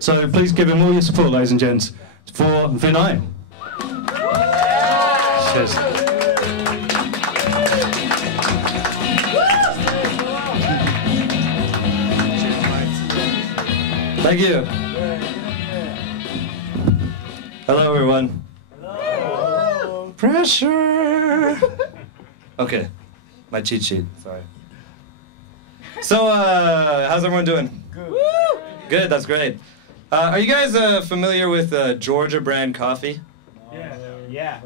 So please give him all your support, ladies and gents, for Vinay. Cheers. Thank you. Hello, everyone. Hello. Pressure. Okay, my cheat sheet. Sorry. So, how's everyone doing? Good. Good. That's great. Are you guys familiar with Georgia brand coffee? Yeah.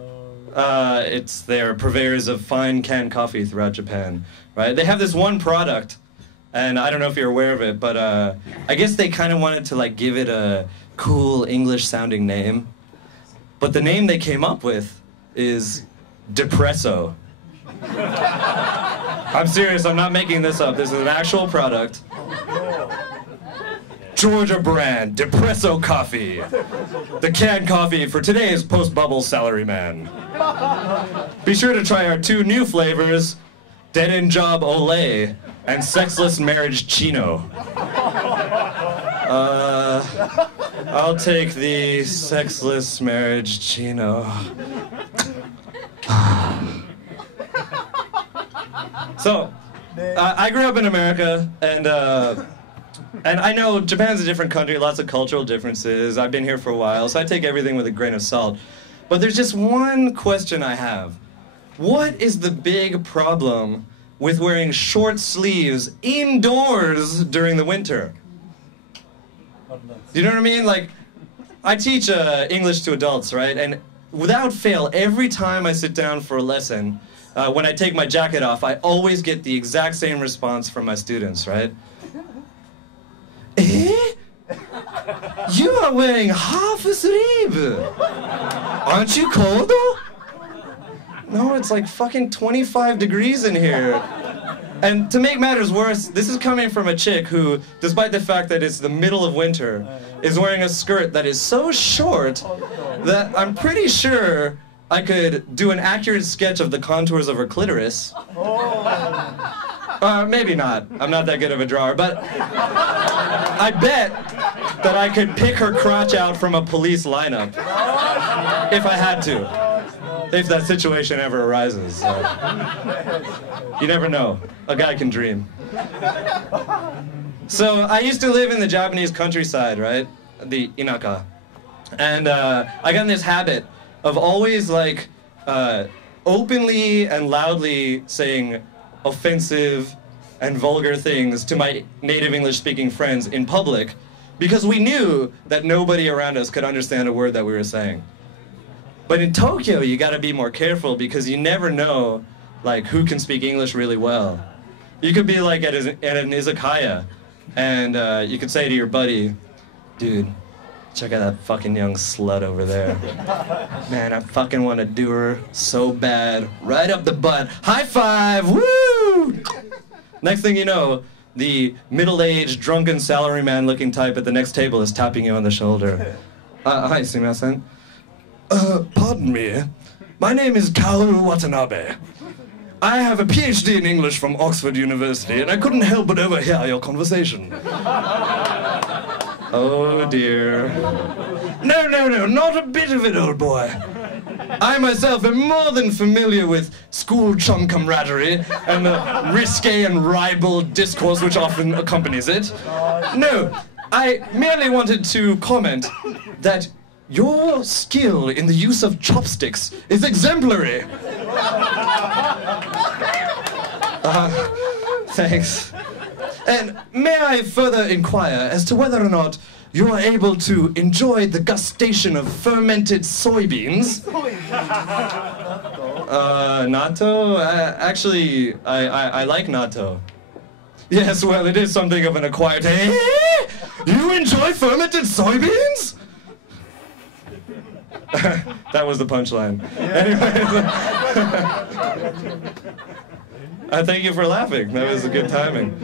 They're purveyors of fine canned coffee throughout Japan, right? They have this one product, and I don't know if you're aware of it, but I guess they kind of wanted to like give it a cool English-sounding name. But the name they came up with is Depresso. I'm serious, I'm not making this up. This is an actual product. Georgia brand Depresso coffee. The canned coffee for today's post-bubble salaryman. Be sure to try our 2 new flavors, Dead-End Job Olay and Sexless Marriage Chino. I'll take the Sexless Marriage Chino. So, I grew up in America, and I know Japan's a different country, lots of cultural differences. I've been here for a while, so I take everything with a grain of salt. But there's just one question I have. What is the big problem with wearing short sleeves indoors during the winter? You know what I mean? Like, I teach English to adults, right? And without fail, every time I sit down for a lesson, when I take my jacket off, I always get the exact same response from my students, right? Eh? You are wearing half a sleeve. Aren't you cold though? No, it's like fucking 25 degrees in here. And to make matters worse, this is coming from a chick who, despite the fact that it's the middle of winter, is wearing a skirt that is so short that I'm pretty sure I could do an accurate sketch of the contours of her clitoris. Maybe not. I'm not that good of a drawer, but I bet that I could pick her crotch out from a police lineup if I had to. If that situation ever arises. You never know. A guy can dream. So I used to live in the Japanese countryside, right? The inaka. And I got in this habit of always like openly and loudly saying offensive and vulgar things to my native English-speaking friends in public because we knew that nobody around us could understand a word that we were saying. But in Tokyo, you gotta be more careful because you never know, like, who can speak English really well. You could be like at an izakaya, and you could say to your buddy, dude, check out that fucking young slut over there. Man, I fucking want to do her so bad. Right up the butt. High five, woo! Next thing you know, the middle-aged, drunken salaryman-looking type at the next table is tapping you on the shoulder. Hi, sumimasen. Pardon me. My name is Kaoru Watanabe. I have a PhD in English from Oxford University, and I couldn't help but overhear your conversation. Oh dear. No, not a bit of it, old boy. I myself am more than familiar with school chum camaraderie and the risque and ribald discourse which often accompanies it. No, I merely wanted to comment that your skill in the use of chopsticks is exemplary. Thanks. And may I further inquire as to whether or not you are able to enjoy the gustation of fermented soybeans? Natto? Actually, I like natto. Yes, well, it is something of an acquired taste. You enjoy fermented soybeans? That was the punchline. Anyways, thank you for laughing. That was a good timing.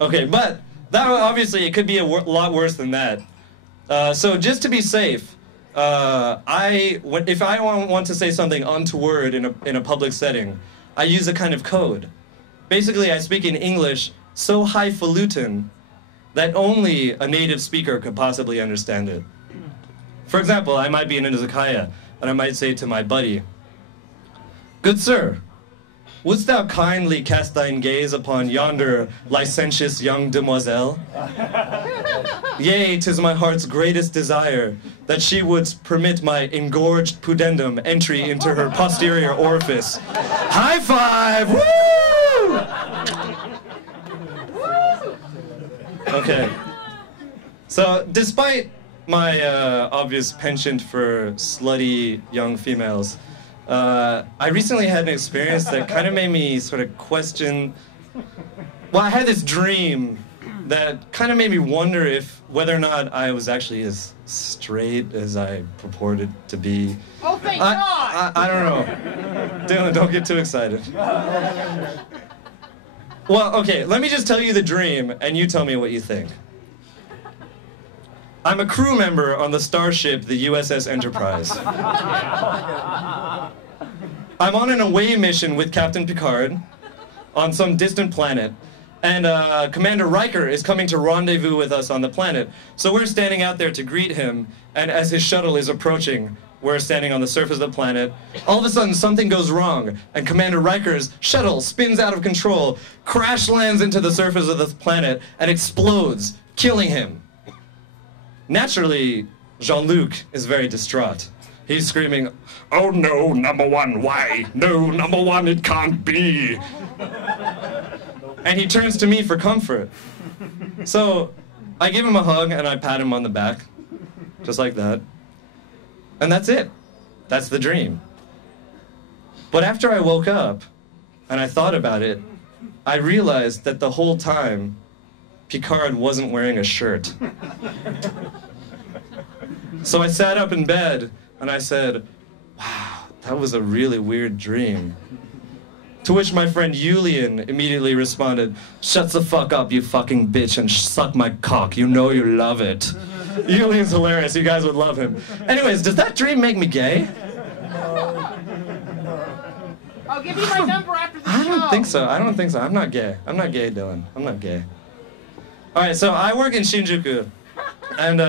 Okay, but that obviously it could be a lot worse than that. So just to be safe, if I want to say something untoward in a public setting, I use a kind of code. Basically, I speak in English so highfalutin that only a native speaker could possibly understand it. For example, I might be in an izakaya, and I might say to my buddy, "Good sir, wouldst thou kindly cast thine gaze upon yonder licentious young demoiselle? Yea, 'tis my heart's greatest desire that she would permit my engorged pudendum entry into her posterior orifice." High five! Woo! Okay. So, despite my obvious penchant for slutty young females, I recently had an experience that kind of made me sort of question. Well, I had this dream that kind of made me wonder if whether or not I was actually as straight as I purported to be. Oh, thank God! I don't know. Dylan, don't get too excited. Well, okay, let me just tell you the dream, and you tell me what you think. I'm a crew member on the starship, the USS Enterprise. I'm on an away mission with Captain Picard on some distant planet, and Commander Riker is coming to rendezvous with us on the planet. So we're standing out there to greet him, and as his shuttle is approaching, we're standing on the surface of the planet. All of a sudden, something goes wrong, and Commander Riker's shuttle spins out of control, crash lands into the surface of the planet, and explodes, killing him. Naturally, Jean-Luc is very distraught. He's screaming, "Oh no, number one, why? No, number one, it can't be." And he turns to me for comfort. So I give him a hug and I pat him on the back, just like that. And that's it. That's the dream. But after I woke up and I thought about it, I realized that the whole time, Picard wasn't wearing a shirt. So I sat up in bed and I said, "Wow, that was a really weird dream." To which my friend Julian immediately responded, "Shut the fuck up, you fucking bitch, and suck my cock. You know you love it." Julian's hilarious. You guys would love him. Anyways, does that dream make me gay? I'll give you my number after the show. I don't think so. I don't think so. I'm not gay. I'm not gay, Dylan. I'm not gay. All right, so I work in Shinjuku. And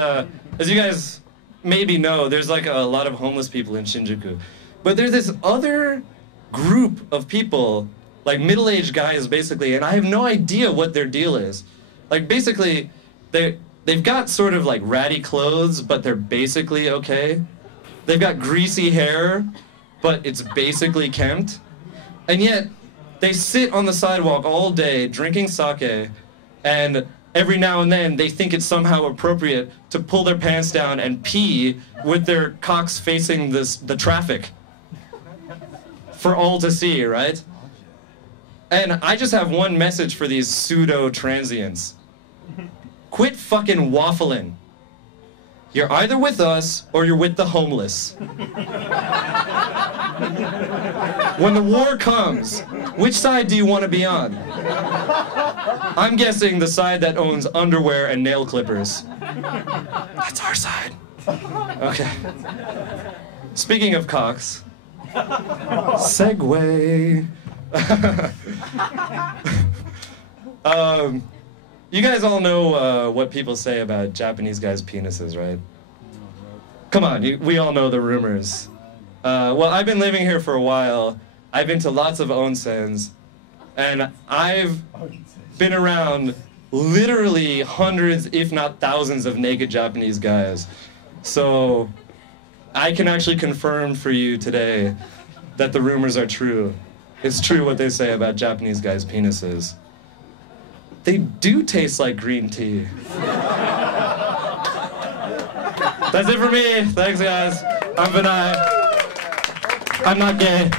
as you guys maybe know, there's like a lot of homeless people in Shinjuku. But there's this other group of people, like middle-aged guys basically, and I have no idea what their deal is. Like basically, they've got sort of like ratty clothes, but they're basically okay. They've got greasy hair, but it's basically kempt. And yet, they sit on the sidewalk all day drinking sake, and every now and then they think it's somehow appropriate to pull their pants down and pee with their cocks facing the traffic for all to see, right? And I just have one message for these pseudo-transients. Quit fucking waffling. You're either with us or you're with the homeless. When the war comes, which side do you want to be on? I'm guessing the side that owns underwear and nail clippers. That's our side. Okay. Speaking of cocks, segue. You guys all know what people say about Japanese guys' penises, right? Come on, we all know the rumors. Well, I've been living here for a while. I've been to lots of onsens, and I've been around literally hundreds, if not thousands, of naked Japanese guys. So I can actually confirm for you today that the rumors are true. It's true what they say about Japanese guys' penises. They do taste like green tea. That's it for me. Thanks, guys. I'm Vinay. I'm not gay.